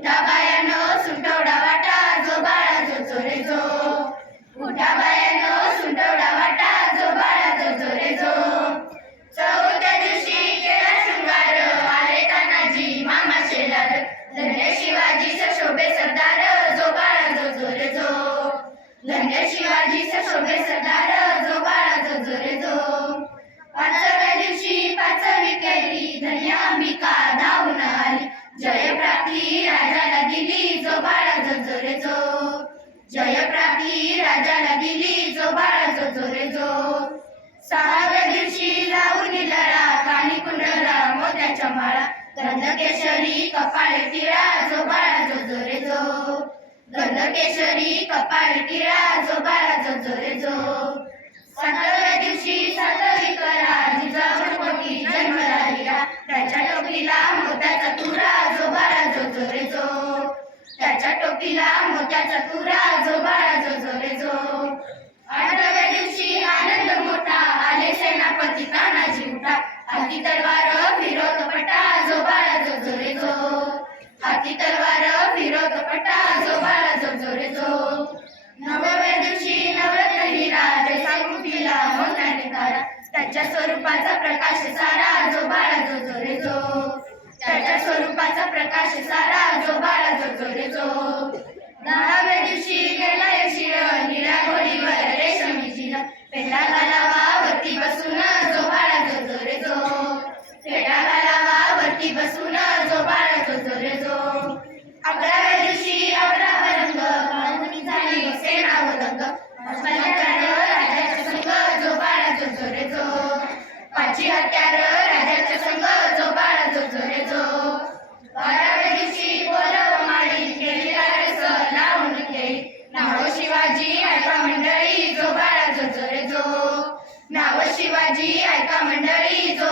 उठा बायानो सुंटवडा वाटा जो बाळा जो चोरे जो उठा बायानो सुंटवडा वाटा जो बाळा जो चोरे जो चौथ्या दिवशी केला शृंगार आले तानाजी मामा शेलार धन्य शिवाजीचा शोभे सरदार जो बाळा जो चोरे जो धन्य शिवाजीचा शोभे सरदार जो बाळा जो चोरे जो पाचव्या दिवशी पाचवी केली धन्य अंबिका धावून आली जय प्राप्ती राजाला दिली जो बाळा जो चोरे जो जय प्राप्ती राजाला दिली जो बाळा जो चोरे जो सहाव्या दिवशी जाऊन लळा कानी कुंडला मोत्याच्या माळा गंधकेशरी कपाळे टिळा जो बाळा जो चोरे जो गंधकेशरी कपाळे टिळा जो बाळा जो चोरे जो सातव्या दिवशी सातवी करा जिजाऊ पोटी जन्मला दिला त्याच्या टोपीला मोत्याचा तुरा जो बाळा जो चोरे जो त्याच्या टोपीला मोत्याचा तुरा जो बाळा जो चोरे जो आठव्या दिवशी आनंद मोठा आले सेनापती तानाजी उठा हाती तलवार फिरवतो पटा जो बाळा जो चोरे जो हाती तलवार फिरवतो पटा जो बाळा जो चोरे जो नवव्या दिवशी नवरत्न हिरा जैसा कुटीला मोत्याने तारा त्याच्या स्वरूपाचा प्रकाश सारा जो बाळा जो चोरे जो त्याच्या स्वरूपाचा प्रकाश सारा जो बाळा जो चोरे जो दहाव्या दिवशी गेला शिळ निळ्या घोडीवर रेशमी चिल पेटा घालावा वरती बसून जो बाळा जो चोरे जो पेटा घालावा वरती बसून जो बाळा जो चोरे जो अकराव्या दिवशी अकरावा रंग काळुनी झाली सेना वदंग राजाच्या संग जो बाळा जो चोरे जो पाची हत्यार राजाच्या संग जो बाळा जो चोरे जो बाराव्या दिवशी बोलव माळी केली रस लावून केली नाव शिवाजी ऐका मंडळी जो बाळा जो चोरे जो नाव शिवाजी ऐका मंडळी जो